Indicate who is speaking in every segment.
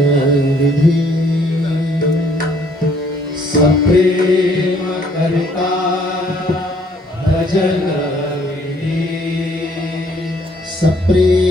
Speaker 1: विधी सप्रेम करता भजन विधी सप्रेम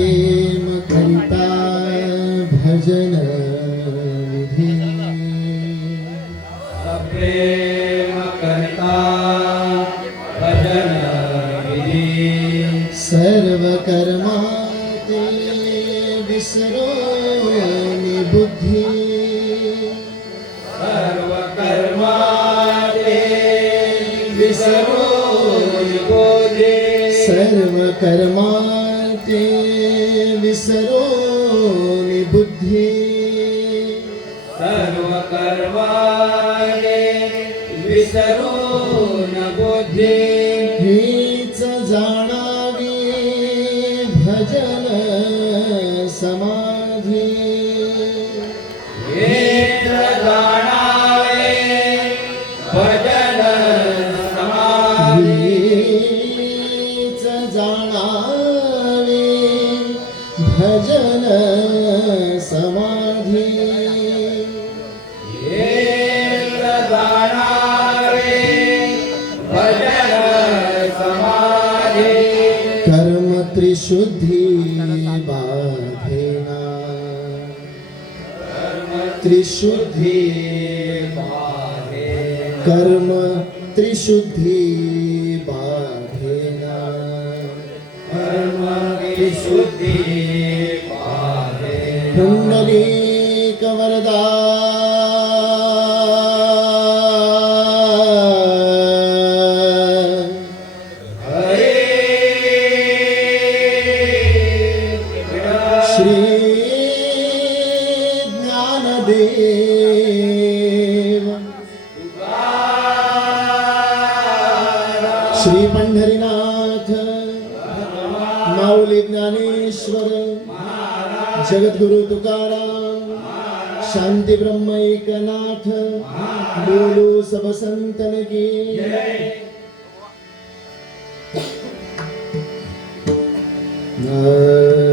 Speaker 2: कर्माते विसरोनि
Speaker 1: बुद्धि।
Speaker 2: सर्वकर्माते विसरो न बुद्धि।
Speaker 1: शुद्धि बाधेना। त्रिशुद्धि कर्म त्रिशुद्धि बाधेना।
Speaker 2: कर्म
Speaker 1: त्रिशुद्धि पुण्डरीकवरदा
Speaker 2: देव
Speaker 1: श्री पंढरीनाथ माऊली ज्ञानेश्वर जगद्गुरु तुकाराम शांती ब्रह्म एकनाथ बोलो सब संतन की। Uh...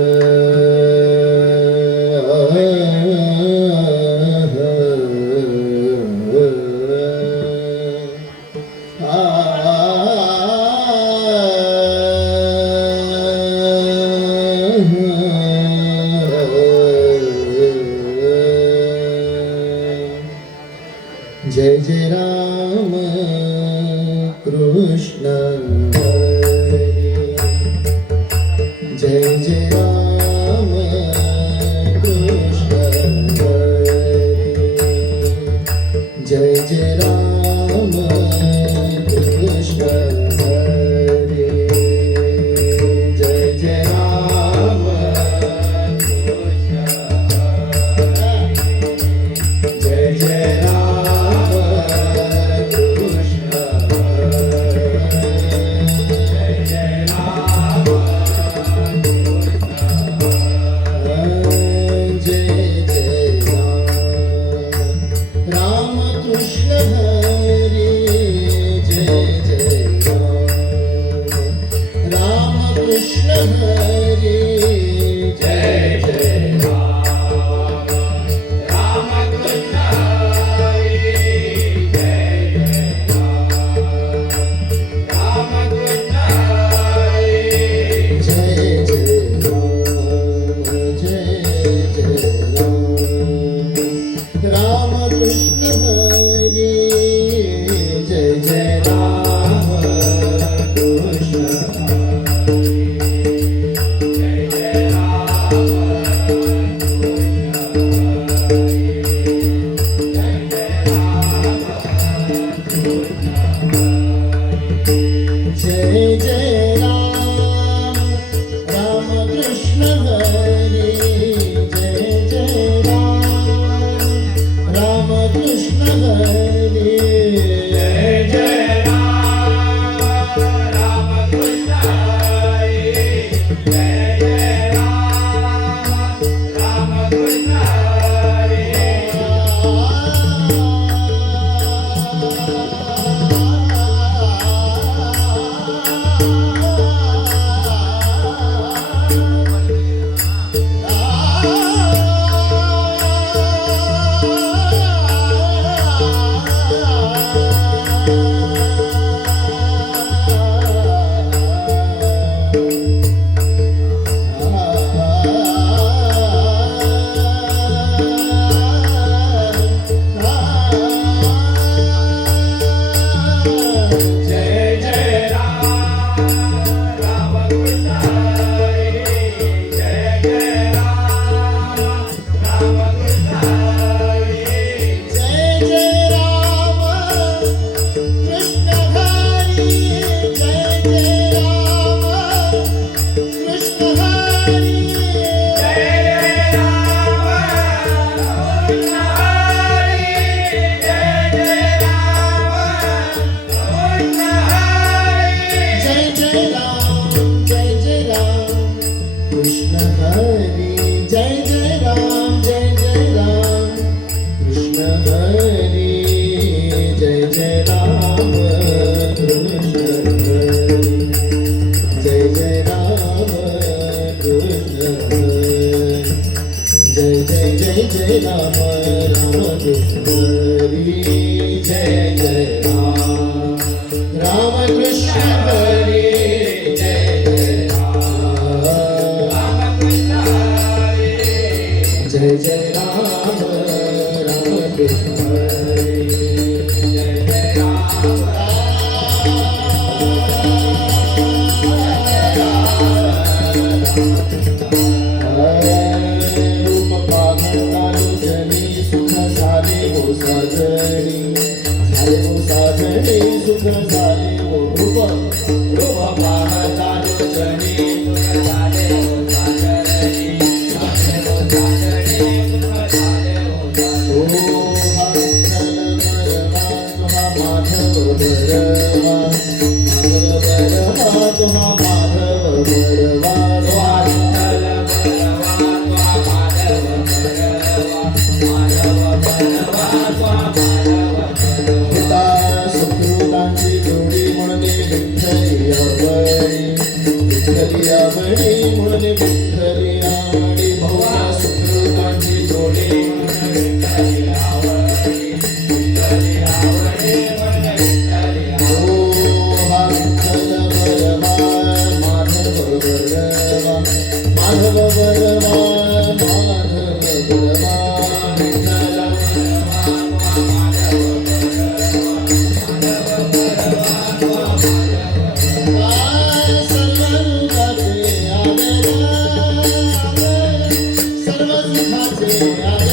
Speaker 1: It was a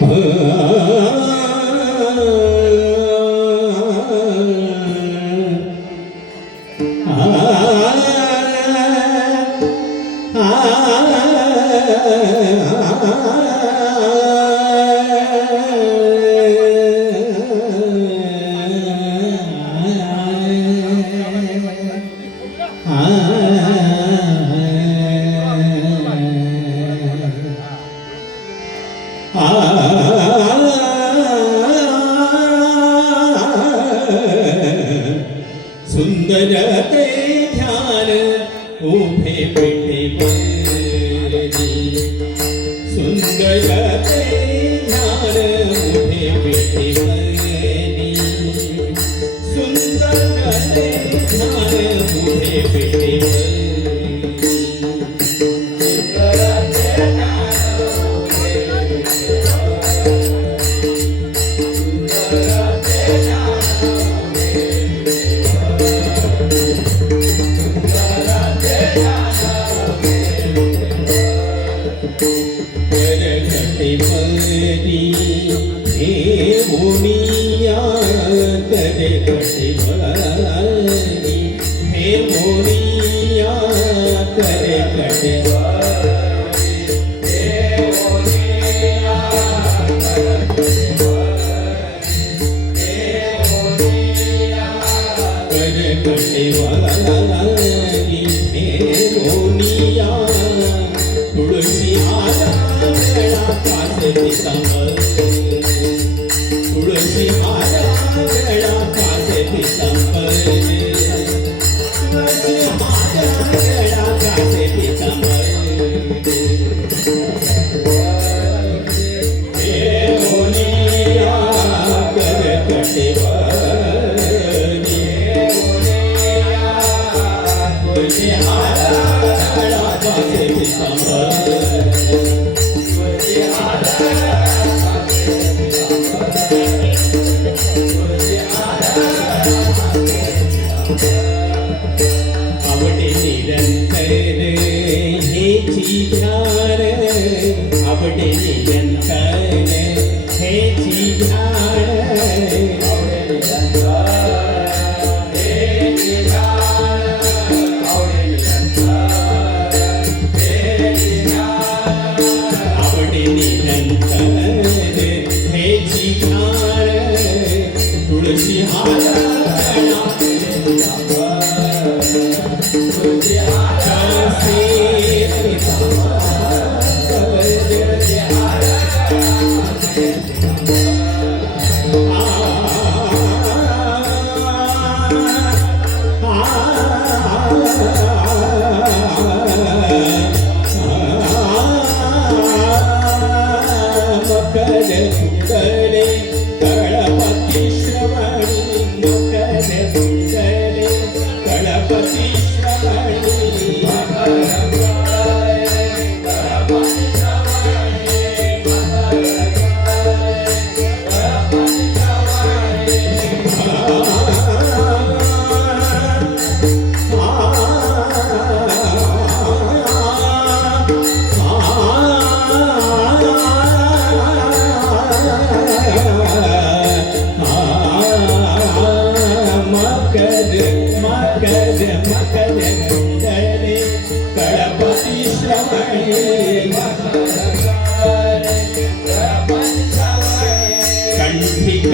Speaker 1: Oh ऊठे बैठे
Speaker 3: सुंदर vocês. Olha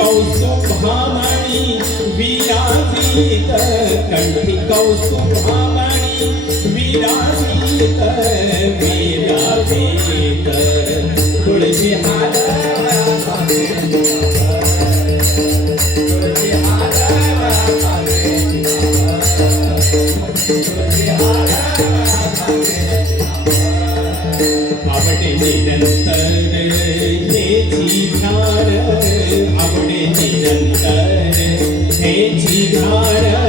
Speaker 3: कौस्तुभामणि विराजित कंठी कौस्तुभामणि विराजित विराजित. तुळशी हात आवडे नंतर हेची धार निरंतर हे जी धारा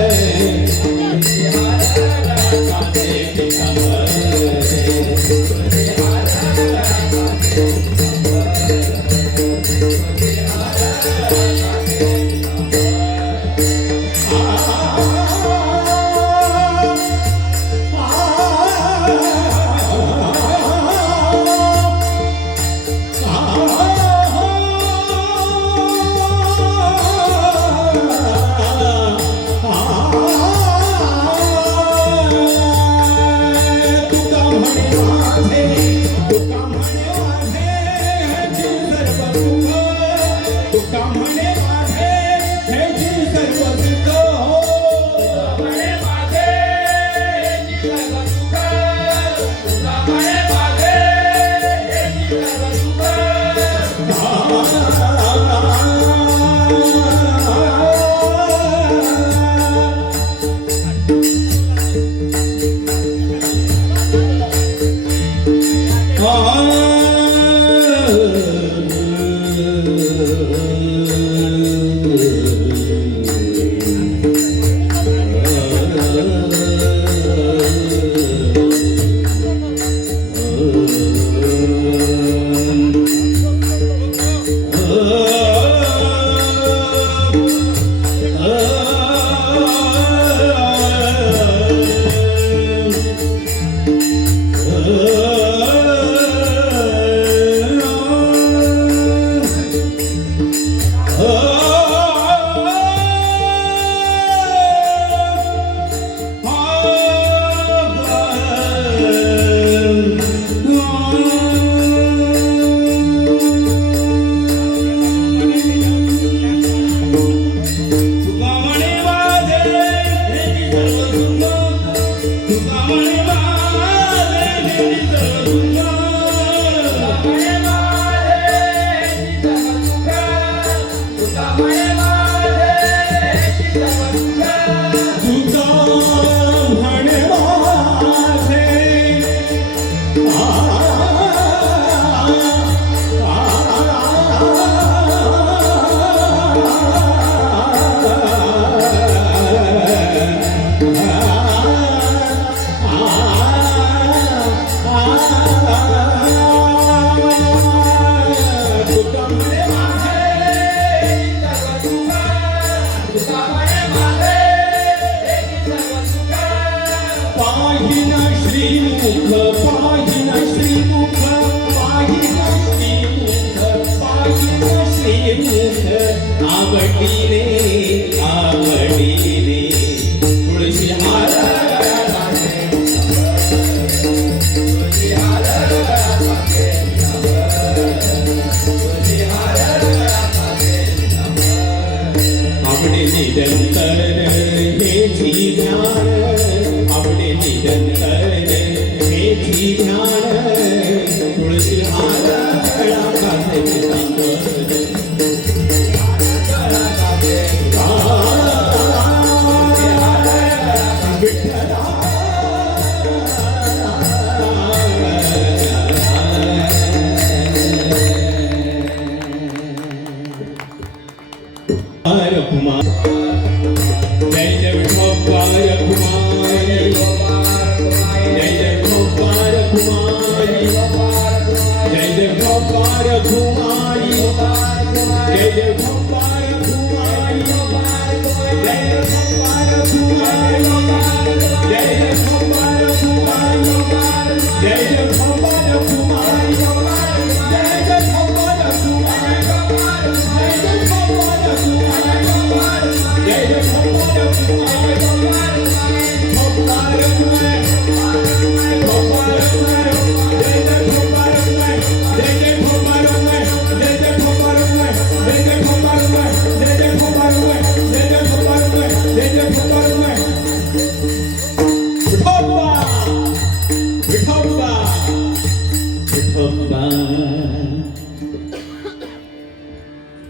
Speaker 3: அவள்